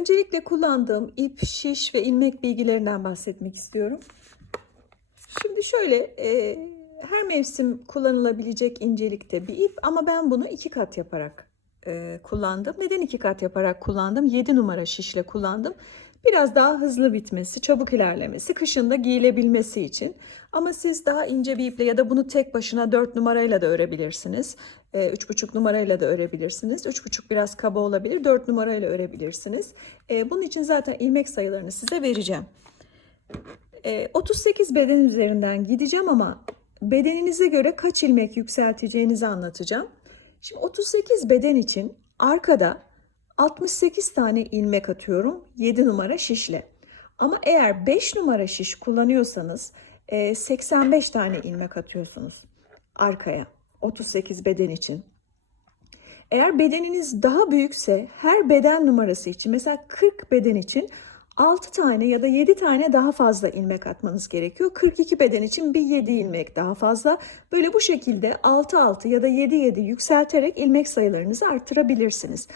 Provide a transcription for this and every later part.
öncelikle kullandığım ip, şiş ve ilmek bilgilerinden bahsetmek istiyorum. Şimdi şöyle e, her mevsim kullanılabilecek incelikte bir ip ama ben bunu iki kat yaparak e, kullandım. Neden iki kat yaparak kullandım? 7 numara şişle kullandım. Biraz daha hızlı bitmesi, çabuk ilerlemesi, kışında giyilebilmesi için. Ama siz daha ince bir iple ya da bunu tek başına 4 numarayla da örebilirsiniz. E, 3,5 numarayla da örebilirsiniz. 3,5 biraz kaba olabilir. 4 numarayla örebilirsiniz. E, bunun için zaten ilmek sayılarını size vereceğim. E, 38 beden üzerinden gideceğim ama bedeninize göre kaç ilmek yükselteceğinizi anlatacağım. Şimdi 38 beden için arkada 68 tane ilmek atıyorum 7 numara şişle. Ama eğer 5 numara şiş kullanıyorsanız e, 85 tane ilmek atıyorsunuz arkaya 38 beden için. Eğer bedeniniz daha büyükse her beden numarası için mesela 40 beden için 6 tane ya da 7 tane daha fazla ilmek atmanız gerekiyor. 42 beden için bir 7 ilmek daha fazla. Böyle bu şekilde 6-6 ya da 7-7 yükselterek ilmek sayılarınızı arttırabilirsiniz.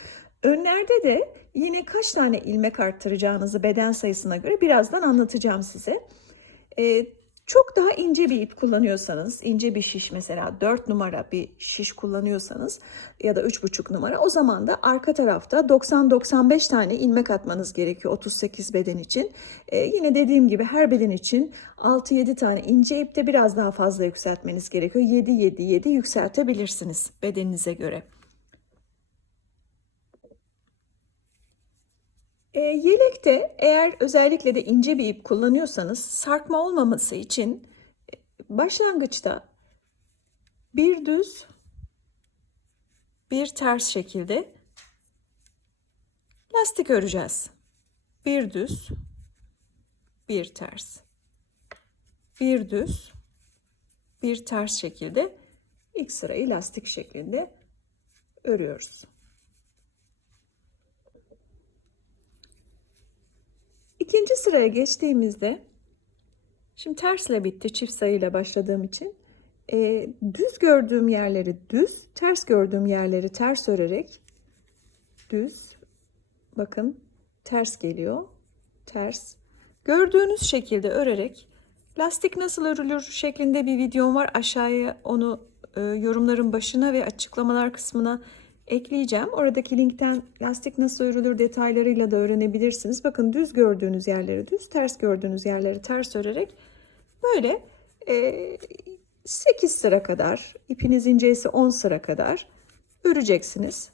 Önlerde de yine kaç tane ilmek arttıracağınızı beden sayısına göre birazdan anlatacağım size. Ee, çok daha ince bir ip kullanıyorsanız, ince bir şiş mesela 4 numara bir şiş kullanıyorsanız ya da 3,5 numara o zaman da arka tarafta 90-95 tane ilmek atmanız gerekiyor 38 beden için. Ee, yine dediğim gibi her beden için 6-7 tane ince ipte biraz daha fazla yükseltmeniz gerekiyor. 7-7-7 yükseltebilirsiniz bedeninize göre. E, yelekte eğer özellikle de ince bir ip kullanıyorsanız sarkma olmaması için e, başlangıçta bir düz bir ters şekilde lastik öreceğiz. Bir düz bir ters. Bir düz bir ters şekilde ilk sırayı lastik şeklinde örüyoruz. İkinci sıraya geçtiğimizde şimdi tersle bitti çift sayıyla başladığım için e, düz gördüğüm yerleri düz ters gördüğüm yerleri ters örerek düz bakın ters geliyor ters. Gördüğünüz şekilde örerek lastik nasıl örülür? şeklinde bir videom var. Aşağıya onu e, yorumların başına ve açıklamalar kısmına ekleyeceğim. Oradaki linkten lastik nasıl örülür detaylarıyla da öğrenebilirsiniz. Bakın düz gördüğünüz yerleri düz, ters gördüğünüz yerleri ters örerek böyle e, 8 sıra kadar, ipiniz inceyse 10 sıra kadar öreceksiniz.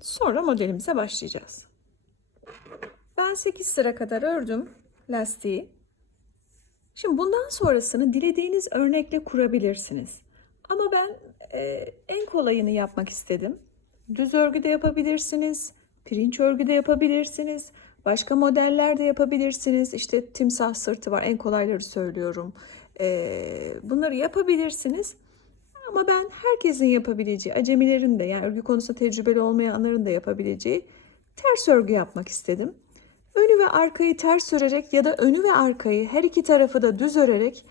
Sonra modelimize başlayacağız. Ben 8 sıra kadar ördüm lastiği. Şimdi bundan sonrasını dilediğiniz örnekle kurabilirsiniz. Ama ben e, en kolayını yapmak istedim. Düz örgü de yapabilirsiniz, pirinç örgü de yapabilirsiniz, başka modeller de yapabilirsiniz. İşte timsah sırtı var, en kolayları söylüyorum. E, bunları yapabilirsiniz. Ama ben herkesin yapabileceği, acemilerin de yani örgü konusunda tecrübeli olmayanların da yapabileceği ters örgü yapmak istedim. Önü ve arkayı ters örerek ya da önü ve arkayı her iki tarafı da düz örerek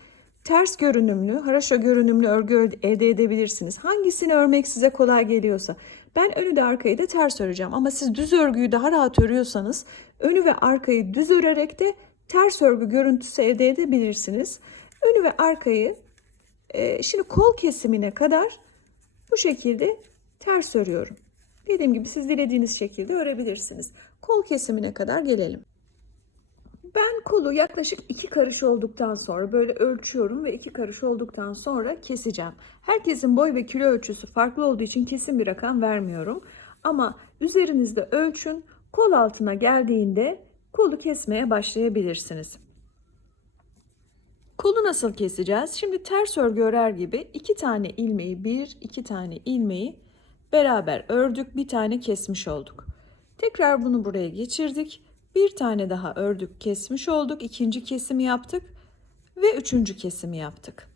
ters görünümlü, haraşo görünümlü örgü elde edebilirsiniz. Hangisini örmek size kolay geliyorsa. Ben önü de arkayı da ters öreceğim ama siz düz örgüyü daha rahat örüyorsanız önü ve arkayı düz örerek de ters örgü görüntüsü elde edebilirsiniz. Önü ve arkayı e, şimdi kol kesimine kadar bu şekilde ters örüyorum. Dediğim gibi siz dilediğiniz şekilde örebilirsiniz. Kol kesimine kadar gelelim. Ben kolu yaklaşık iki karış olduktan sonra böyle ölçüyorum ve iki karış olduktan sonra keseceğim. Herkesin boy ve kilo ölçüsü farklı olduğu için kesin bir rakam vermiyorum. Ama üzerinizde ölçün kol altına geldiğinde kolu kesmeye başlayabilirsiniz. Kolu nasıl keseceğiz? Şimdi ters örgü örer gibi iki tane ilmeği bir, iki tane ilmeği beraber ördük, bir tane kesmiş olduk. Tekrar bunu buraya geçirdik. Bir tane daha ördük, kesmiş olduk. ikinci kesimi yaptık ve üçüncü kesimi yaptık.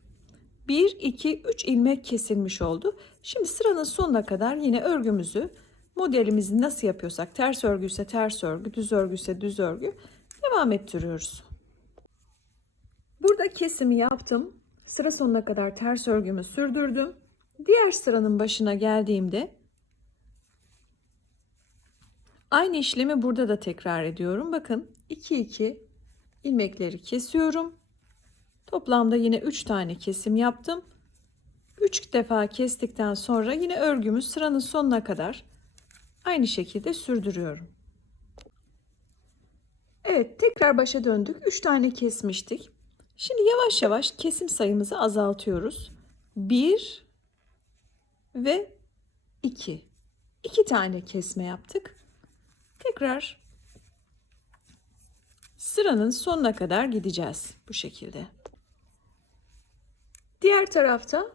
1, 2, 3 ilmek kesilmiş oldu. Şimdi sıranın sonuna kadar yine örgümüzü modelimizi nasıl yapıyorsak ters örgüyse ters örgü, düz örgüyse düz örgü devam ettiriyoruz. Burada kesimi yaptım. Sıra sonuna kadar ters örgümü sürdürdüm. Diğer sıranın başına geldiğimde Aynı işlemi burada da tekrar ediyorum. Bakın 2 2 ilmekleri kesiyorum. Toplamda yine 3 tane kesim yaptım. 3 defa kestikten sonra yine örgümü sıranın sonuna kadar aynı şekilde sürdürüyorum. Evet, tekrar başa döndük. 3 tane kesmiştik. Şimdi yavaş yavaş kesim sayımızı azaltıyoruz. 1 ve 2. 2 tane kesme yaptık. Tekrar sıranın sonuna kadar gideceğiz bu şekilde. Diğer tarafta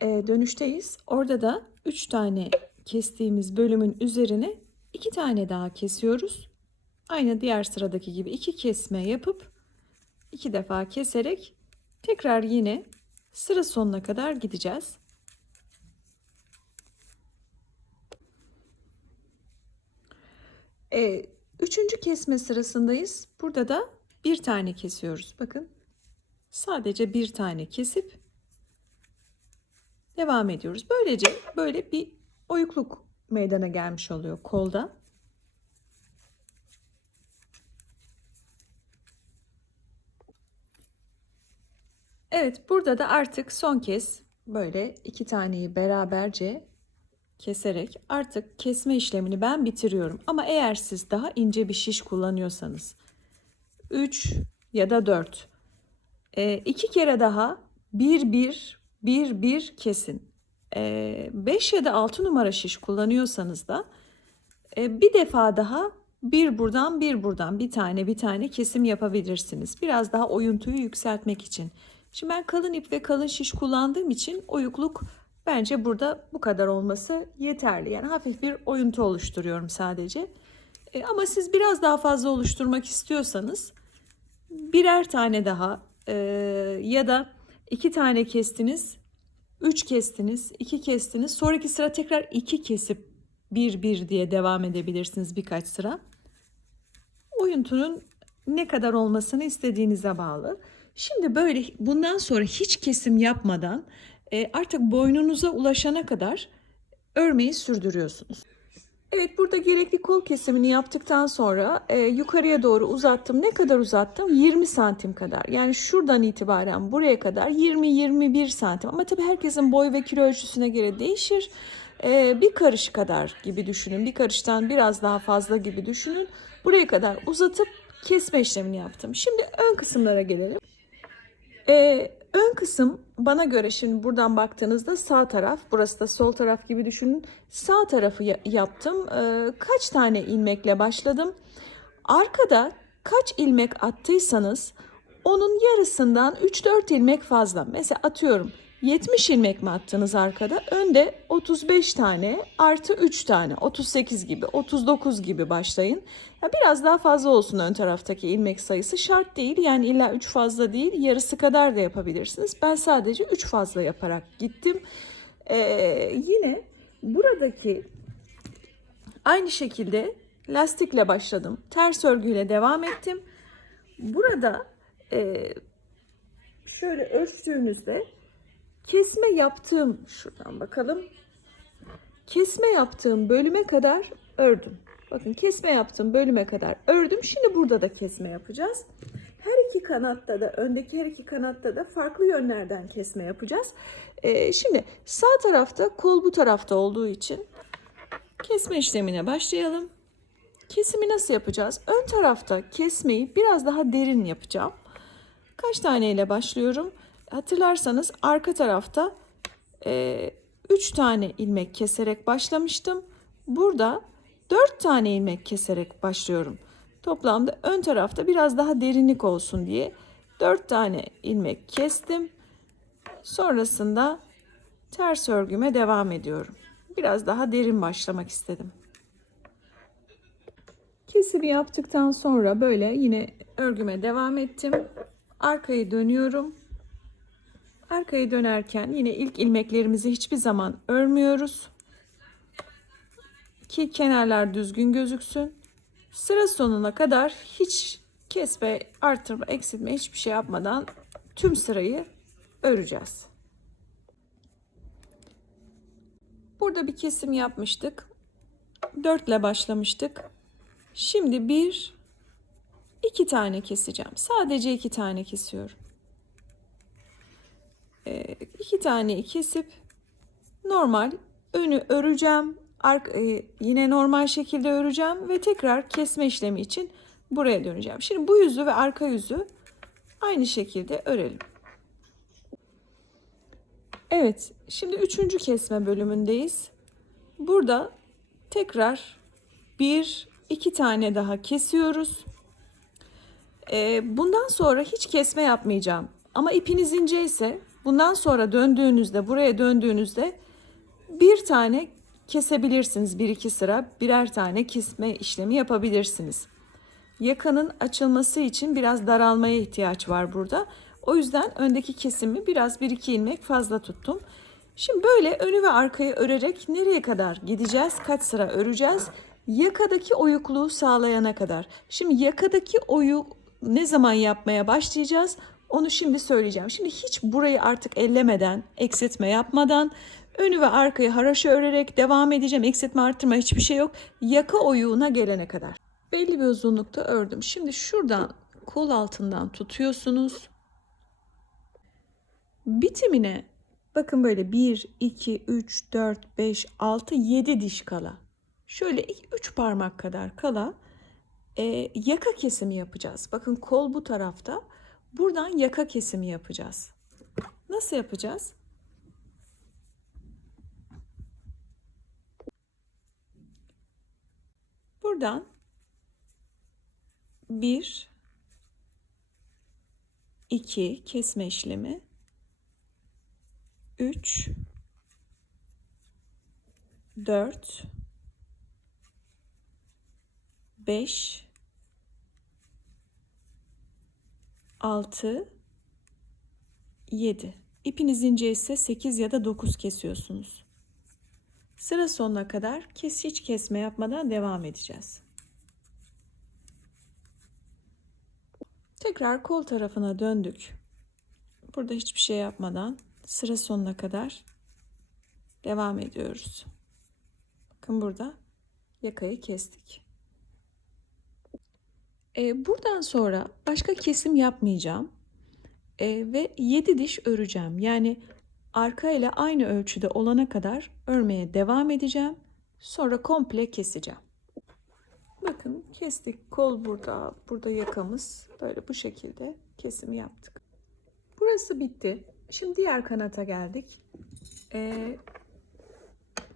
e, dönüşteyiz. Orada da 3 tane kestiğimiz bölümün üzerine 2 tane daha kesiyoruz. Aynı diğer sıradaki gibi 2 kesme yapıp 2 defa keserek tekrar yine sıra sonuna kadar gideceğiz. E, üçüncü kesme sırasındayız. Burada da bir tane kesiyoruz. Bakın sadece bir tane kesip devam ediyoruz. Böylece böyle bir oyukluk meydana gelmiş oluyor kolda. Evet burada da artık son kez böyle iki taneyi beraberce keserek artık kesme işlemini ben bitiriyorum. Ama eğer siz daha ince bir şiş kullanıyorsanız 3 ya da 4 e, iki kere daha 1 1 1 1 kesin. 5 e, ya da 6 numara şiş kullanıyorsanız da e, bir defa daha bir buradan bir buradan bir tane bir tane kesim yapabilirsiniz. Biraz daha oyuntuyu yükseltmek için. Şimdi ben kalın ip ve kalın şiş kullandığım için oyukluk bence burada bu kadar olması yeterli. Yani hafif bir oyuntu oluşturuyorum sadece. E, ama siz biraz daha fazla oluşturmak istiyorsanız birer tane daha e, ya da iki tane kestiniz, üç kestiniz, iki kestiniz. Sonraki sıra tekrar iki kesip bir bir diye devam edebilirsiniz birkaç sıra. Oyuntunun ne kadar olmasını istediğinize bağlı. Şimdi böyle bundan sonra hiç kesim yapmadan e, artık boynunuza ulaşana kadar örmeyi sürdürüyorsunuz. Evet burada gerekli kol kesimini yaptıktan sonra e, yukarıya doğru uzattım. Ne kadar uzattım? 20 santim kadar. Yani şuradan itibaren buraya kadar 20-21 santim. Ama tabii herkesin boy ve kilo ölçüsüne göre değişir. E, bir karış kadar gibi düşünün. Bir karıştan biraz daha fazla gibi düşünün. Buraya kadar uzatıp kesme işlemini yaptım. Şimdi ön kısımlara gelelim. Ee, ön kısım bana göre şimdi buradan baktığınızda sağ taraf, burası da sol taraf gibi düşünün. Sağ tarafı yaptım. Ee, kaç tane ilmekle başladım? Arkada kaç ilmek attıysanız onun yarısından 3-4 ilmek fazla. Mesela atıyorum 70 ilmek mi attınız arkada? Önde 35 tane artı 3 tane 38 gibi 39 gibi başlayın. Ya biraz daha fazla olsun ön taraftaki ilmek sayısı şart değil. Yani illa 3 fazla değil yarısı kadar da yapabilirsiniz. Ben sadece 3 fazla yaparak gittim. Ee, yine buradaki aynı şekilde lastikle başladım. Ters örgüyle devam ettim. Burada e, şöyle ölçtüğünüzde kesme yaptığım şuradan bakalım. Kesme yaptığım bölüme kadar ördüm. Bakın kesme yaptığım bölüme kadar ördüm. Şimdi burada da kesme yapacağız. Her iki kanatta da öndeki her iki kanatta da farklı yönlerden kesme yapacağız. Ee, şimdi sağ tarafta kol bu tarafta olduğu için kesme işlemine başlayalım. Kesimi nasıl yapacağız? Ön tarafta kesmeyi biraz daha derin yapacağım. Kaç tane ile başlıyorum? Hatırlarsanız arka tarafta 3 e, üç tane ilmek keserek başlamıştım. Burada 4 tane ilmek keserek başlıyorum. Toplamda ön tarafta biraz daha derinlik olsun diye 4 tane ilmek kestim. Sonrasında ters örgüme devam ediyorum. Biraz daha derin başlamak istedim. Kesimi yaptıktan sonra böyle yine örgüme devam ettim. Arkayı dönüyorum. Arkayı dönerken yine ilk ilmeklerimizi hiçbir zaman örmüyoruz. Ki kenarlar düzgün gözüksün. Sıra sonuna kadar hiç kesme, artırma, eksiltme hiçbir şey yapmadan tüm sırayı öreceğiz. Burada bir kesim yapmıştık. 4 ile başlamıştık. Şimdi bir, iki tane keseceğim. Sadece iki tane kesiyorum. Ee, iki taneyi kesip normal önü öreceğim. Ark, e, yine normal şekilde öreceğim ve tekrar kesme işlemi için buraya döneceğim. Şimdi bu yüzü ve arka yüzü aynı şekilde örelim. Evet, şimdi üçüncü kesme bölümündeyiz. Burada tekrar bir, iki tane daha kesiyoruz. Ee, bundan sonra hiç kesme yapmayacağım. Ama ipiniz ince ise bundan sonra döndüğünüzde, buraya döndüğünüzde bir tane kesebilirsiniz. Bir iki sıra birer tane kesme işlemi yapabilirsiniz. Yakanın açılması için biraz daralmaya ihtiyaç var burada. O yüzden öndeki kesimi biraz bir iki ilmek fazla tuttum. Şimdi böyle önü ve arkayı örerek nereye kadar gideceğiz? Kaç sıra öreceğiz? Yakadaki oyukluğu sağlayana kadar. Şimdi yakadaki oyu ne zaman yapmaya başlayacağız? Onu şimdi söyleyeceğim. Şimdi hiç burayı artık ellemeden, eksiltme yapmadan önü ve arkayı haraşo örerek devam edeceğim. Eksiltme arttırma hiçbir şey yok. Yaka oyuğuna gelene kadar. Belli bir uzunlukta ördüm. Şimdi şuradan kol altından tutuyorsunuz. Bitimine bakın böyle 1, 2, 3, 4, 5, 6, 7 diş kala. Şöyle 3 parmak kadar kala e, yaka kesimi yapacağız. Bakın kol bu tarafta. Buradan yaka kesimi yapacağız. Nasıl yapacağız? Buradan bir, iki kesme işlemi, üç, dört, beş, altı, yedi. İpiniz ince ise sekiz ya da dokuz kesiyorsunuz. Sıra sonuna kadar kes hiç kesme yapmadan devam edeceğiz. Tekrar kol tarafına döndük. Burada hiçbir şey yapmadan sıra sonuna kadar devam ediyoruz. Bakın burada yakayı kestik. Ee, buradan sonra başka kesim yapmayacağım. Ee, ve 7 diş öreceğim. Yani arka ile aynı ölçüde olana kadar örmeye devam edeceğim. Sonra komple keseceğim. Bakın kestik. Kol burada, burada yakamız. Böyle bu şekilde kesim yaptık. Burası bitti. Şimdi diğer kanata geldik. Ee,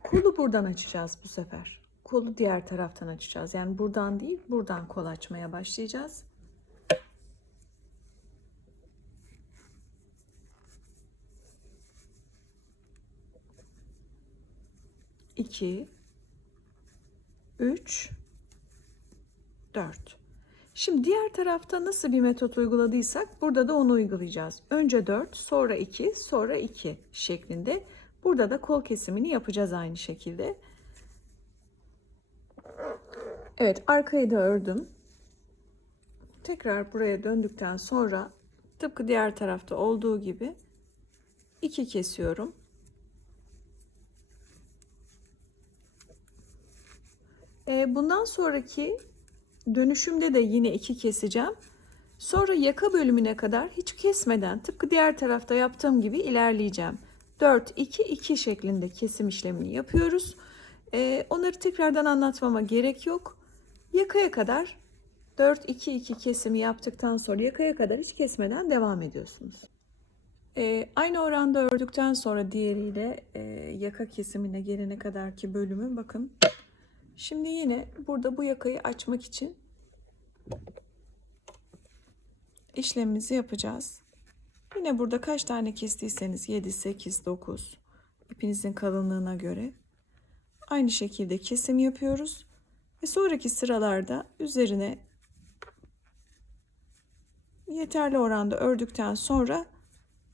kolu buradan açacağız bu sefer. Kolu diğer taraftan açacağız. Yani buradan değil, buradan kol açmaya başlayacağız. İki, üç, 4. Şimdi diğer tarafta nasıl bir metot uyguladıysak burada da onu uygulayacağız. Önce 4, sonra 2, sonra 2 şeklinde. Burada da kol kesimini yapacağız aynı şekilde. Evet, arkayı da ördüm. Tekrar buraya döndükten sonra tıpkı diğer tarafta olduğu gibi 2 kesiyorum. Ee, bundan sonraki Dönüşümde de yine iki keseceğim. Sonra yaka bölümüne kadar hiç kesmeden tıpkı diğer tarafta yaptığım gibi ilerleyeceğim. 4 2 2 şeklinde kesim işlemini yapıyoruz. Ee, onları tekrardan anlatmama gerek yok. Yakaya kadar 4 2 2 kesimi yaptıktan sonra yakaya kadar hiç kesmeden devam ediyorsunuz. Ee, aynı oranda ördükten sonra diğeriyle e, yaka kesimine gelene kadar ki bölümü bakın Şimdi yine burada bu yakayı açmak için işlemimizi yapacağız. Yine burada kaç tane kestiyseniz 7, 8, 9 ipinizin kalınlığına göre aynı şekilde kesim yapıyoruz. Ve sonraki sıralarda üzerine yeterli oranda ördükten sonra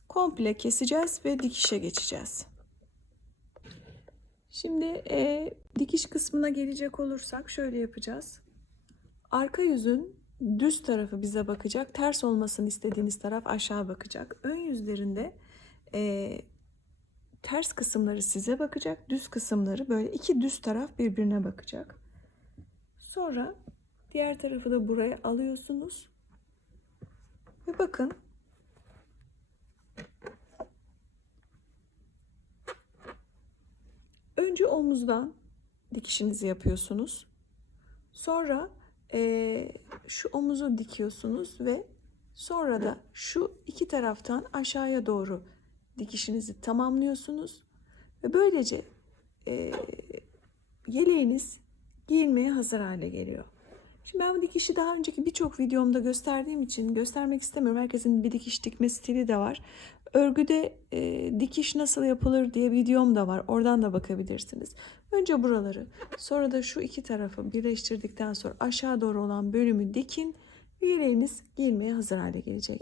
komple keseceğiz ve dikişe geçeceğiz. Şimdi e, dikiş kısmına gelecek olursak şöyle yapacağız. Arka yüzün düz tarafı bize bakacak. Ters olmasını istediğiniz taraf aşağı bakacak. Ön yüzlerinde e, ters kısımları size bakacak. Düz kısımları böyle iki düz taraf birbirine bakacak. Sonra Diğer tarafı da buraya alıyorsunuz. Ve bakın önce omuzdan dikişinizi yapıyorsunuz. Sonra eee, şu omuzu dikiyorsunuz ve sonra da şu iki taraftan aşağıya doğru dikişinizi tamamlıyorsunuz. Ve böylece eee, yeleğiniz giyilmeye hazır hale geliyor. Şimdi ben bu dikişi daha önceki birçok videomda gösterdiğim için göstermek istemiyorum. Herkesin bir dikiş dikme stili de var. Örgüde e, dikiş nasıl yapılır diye videom da var. Oradan da bakabilirsiniz. Önce buraları sonra da şu iki tarafı birleştirdikten sonra aşağı doğru olan bölümü dikin. ve Yeleğiniz giyilmeye hazır hale gelecek.